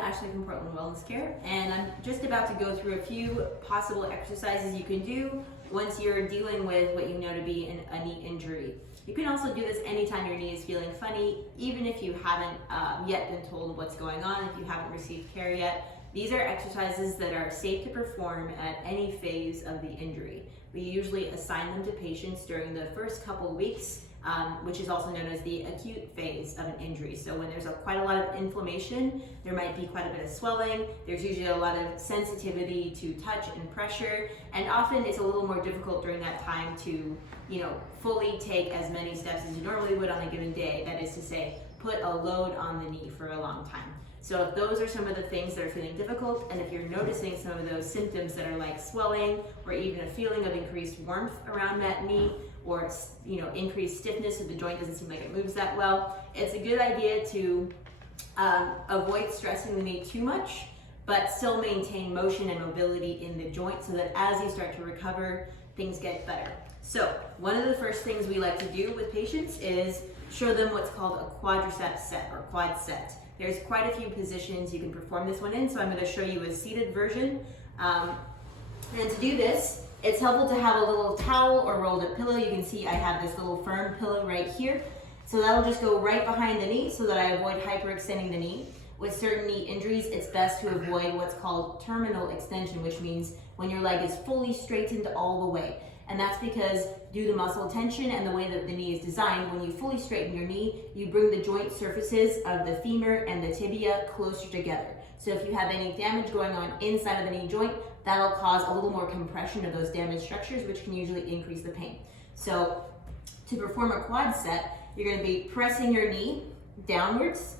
Ashley from Portland Wellness Care, and I'm just about to go through a few possible exercises you can do once you're dealing with what you know to be a knee injury. You can also do this anytime your knee is feeling funny, even if you haven't yet been told what's going on, if you haven't received care yet. These are exercises that are safe to perform at any phase of the injury. We usually assign them to patients during the first couple weeks, which is also known as the acute phase of an injury. So when there's quite a lot of inflammation, there might be quite a bit of swelling, there's usually a lot of sensitivity to touch and pressure, and often it's a little more difficult during that time to, fully take as many steps as you normally would on a given day. That is to say, put a load on the knee for a long time. So if those are some of the things that are feeling difficult, and if you're noticing some of those symptoms that are like swelling, or even a feeling of increased warmth around that knee, or increased stiffness so the joint doesn't seem like it moves that well, it's a good idea to avoid stressing the knee too much, but still maintain motion and mobility in the joint so that as you start to recover, things get better. So one of the first things we like to do with patients is show them what's called a quadricep set or quad set. There's quite a few positions you can perform this one in, so I'm going to show you a seated version. And to do this, it's helpful to have a little towel or rolled up pillow. You can see I have this little firm pillow right here. So that'll just go right behind the knee so that I avoid hyperextending the knee. With certain knee injuries, it's best to avoid what's called terminal extension, which means when your leg is fully straightened all the way. And that's because due to muscle tension and the way that the knee is designed, when you fully straighten your knee, you bring the joint surfaces of the femur and the tibia closer together. So if you have any damage going on inside of the knee joint, that'll cause a little more compression of those damaged structures, which can usually increase the pain. So to perform a quad set, you're going to be pressing your knee downwards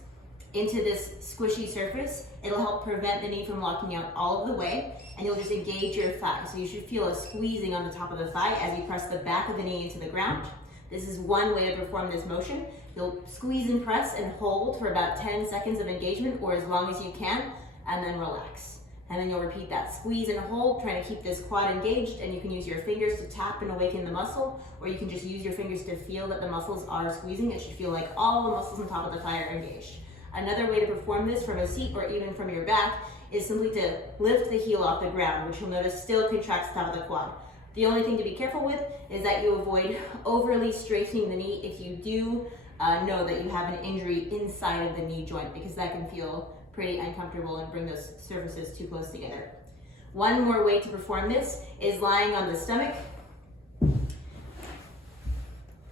into this squishy surface. It'll help prevent the knee from locking out all of the way, and you'll just engage your thigh. So you should feel a squeezing on the top of the thigh as you press the back of the knee into the ground. This is one way to perform this motion. You'll squeeze and press and hold for about 10 seconds of engagement, or as long as you can, and then relax. And then you'll repeat that squeeze and hold, trying to keep this quad engaged, and you can use your fingers to tap and awaken the muscle, or you can just use your fingers to feel that the muscles are squeezing. It should feel like all the muscles on top of the thigh are engaged. Another way to perform this from a seat or even from your back is simply to lift the heel off the ground, which you'll notice still contracts the top of the quad. The only thing to be careful with is that you avoid overly straightening the knee if you do know that you have an injury inside of the knee joint, because that can feel pretty uncomfortable and bring those surfaces too close together. One more way to perform this is lying on the stomach.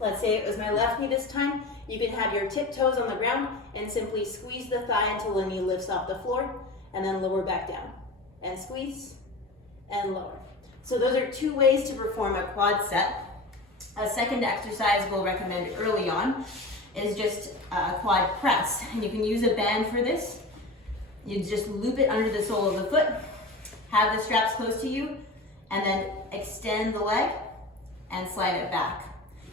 Let's say it was my left knee this time. You can have your tiptoes on the ground and simply squeeze the thigh until the knee lifts off the floor, and then lower back down. And squeeze and lower. So those are two ways to perform a quad set. A second exercise we'll recommend early on is just a quad press. And you can use a band for this. You just loop it under the sole of the foot, have the straps close to you, and then extend the leg and slide it back.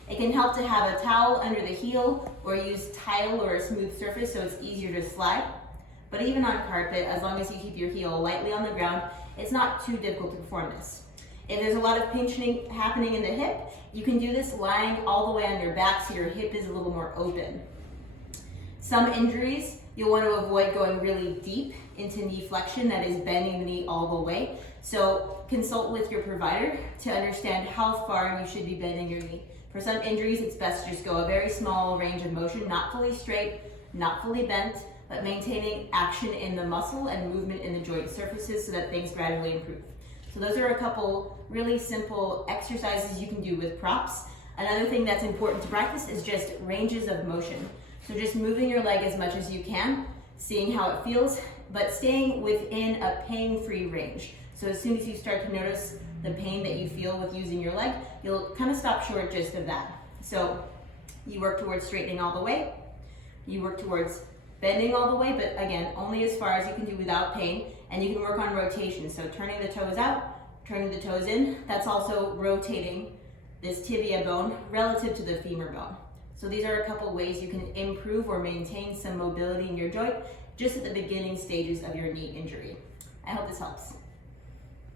It can help to have a towel under the heel or use tile or a smooth surface so it's easier to slide. But even on carpet, as long as you keep your heel lightly on the ground, it's not too difficult to perform this. If there's a lot of pinching happening in the hip, you can do this lying all the way on your back so your hip is a little more open. Some injuries, you'll want to avoid going really deep into knee flexion, that is bending the knee all the way. So consult with your provider to understand how far you should be bending your knee. For some injuries, it's best to just go a very small range of motion, not fully straight, not fully bent, but maintaining action in the muscle and movement in the joint surfaces so that things gradually improve. So those are a couple really simple exercises you can do with props. Another thing that's important to practice is just ranges of motion. So just moving your leg as much as you can, seeing how it feels, but staying within a pain-free range. So as soon as you start to notice the pain that you feel with using your leg, you'll kind of stop short just of that. So you work towards straightening all the way, you work towards bending all the way, but again, only as far as you can do without pain, and you can work on rotation. So turning the toes out, turning the toes in, that's also rotating this tibia bone relative to the femur bone. So these are a couple ways you can improve or maintain some mobility in your joint just at the beginning stages of your knee injury. I hope this helps.